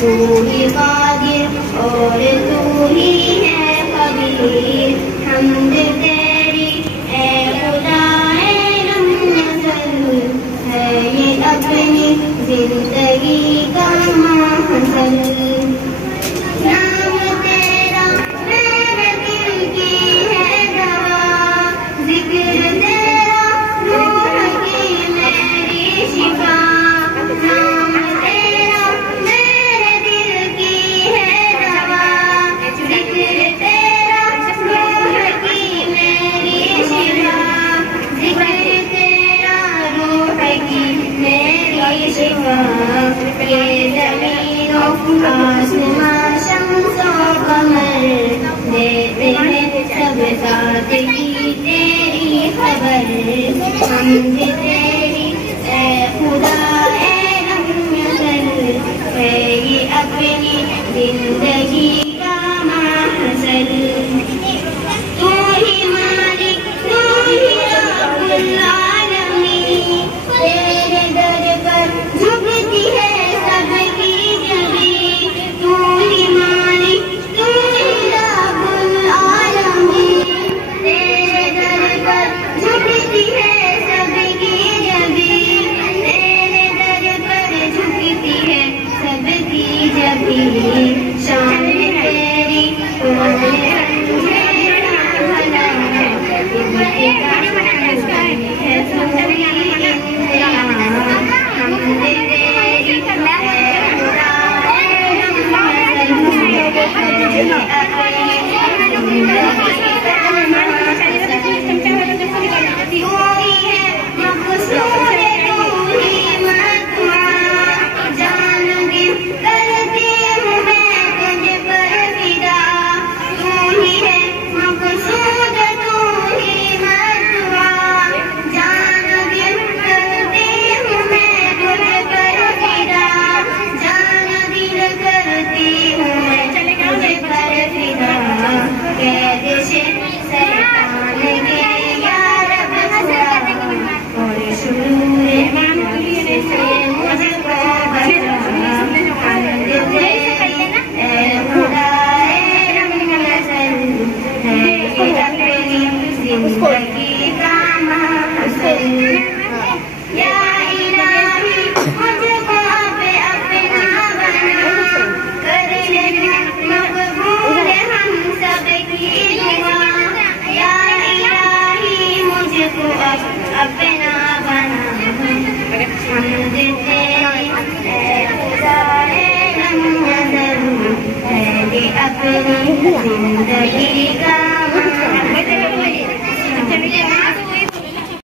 तू ही कादिर और तू ही है कबीर। हमद तेरी ए खुदाए लम यज़ल, है ये अपनी जिंदगी का महज़ल। नाम तेरा मेरे दिल की है दवा, जिक्र तेरा रूह की मेरी शिफा। ये ज़मीन और आसमां शम्स और कमर देते हैं सब साथ की तेरी खबर। हमद तेरी ए खुदा ए लम यज़ल, है ये अपनी जिंदगी का महज़ल। तू ही मालिक तू ही रब्बुल आलमीन, तेरे दर पर झुकती है सबकी जबीं। तू ही मालिक तू ही रब्बुल आलमीन, तेरे दर पर झुकती है सबकी जबीं। तेरे दर पर झुकती है सबकी जबीं। शान तेरी अपने